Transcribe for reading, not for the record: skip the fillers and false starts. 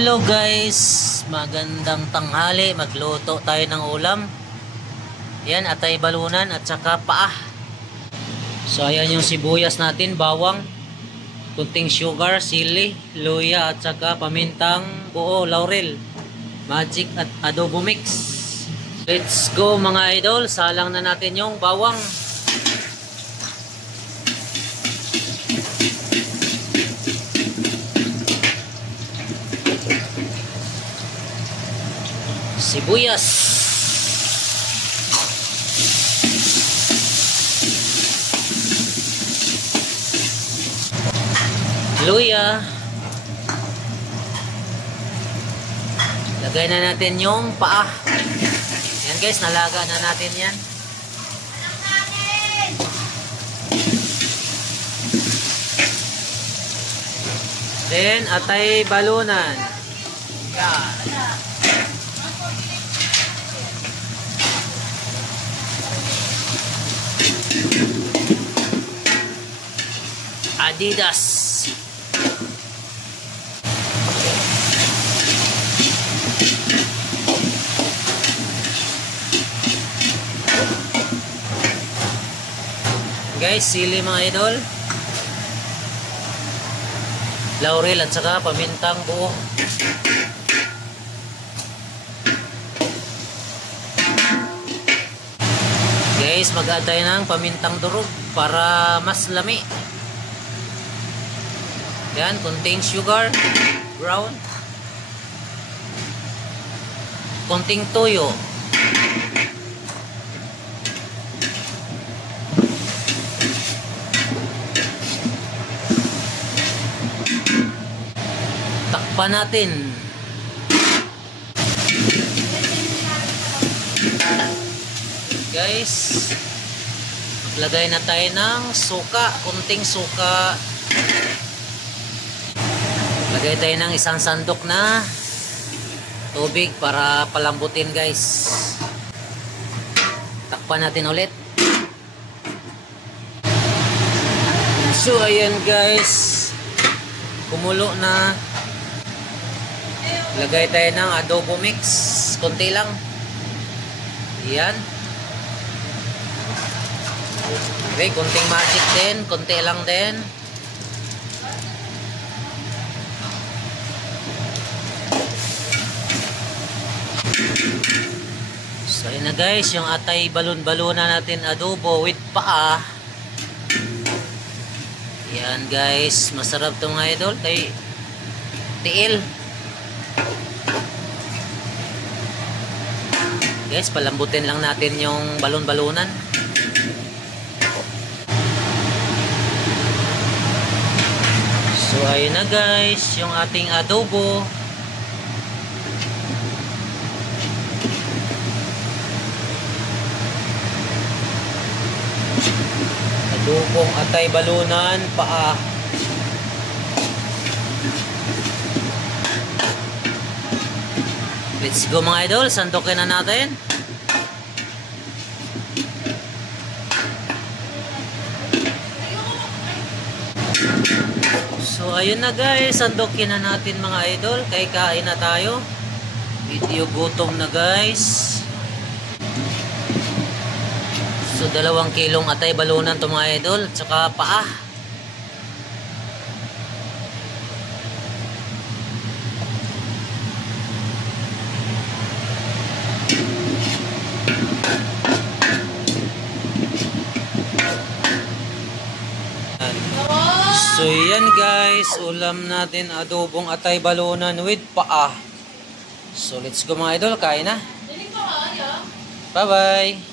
Hello guys, magandang tanghali. Magluto tayo ng ulam. Yan, atay balunan at saka paa. So ayan yung sibuyas natin, bawang, kunting sugar, sili, luya at saka pamintang buo, laurel, magic at adobo mix. Let's go mga idol. Salang na natin yung bawang. Sibuyas, luya, lagay na natin yung paa. Yan guys, nalaga na natin yan. Then atay balunan. Yan. Adidas. Guys, sili mga idol, laurel at saka pamintang buo. Guys, mag-add tayo ng pamintang durog para mas lami. Yan, kunting sugar, brown, kunting toyo, takpan natin. Guys, maglagay na tayo ng suka, kunting suka. Lagay tayo ng isang sandok na tubig para palambutin guys. Takpan natin ulit. So ayan guys, kumulo na. Lagay tayo ng adobo mix, konti lang. Yan. Okay, konting magic din, konti lang din. So yun na guys, yung atay balon-baluna natin adobo with paa. Yan guys, masarap to mga idol, kay tiil. Guys, palambutin lang natin yung balon-balunan. So ayun na guys, yung ating adobo. Adobong atay balunan, paa. Let's go mga idol, sandukin na natin. So ayun na guys, sandukin na natin mga idol. Kaya kain na tayo. Video gutom na guys. So 2 kilong atay balunan to mga idol, tsaka paa. So yan guys, ulam natin adobong atay balunan with paa. So let's go mga idol, kain na. Bye bye.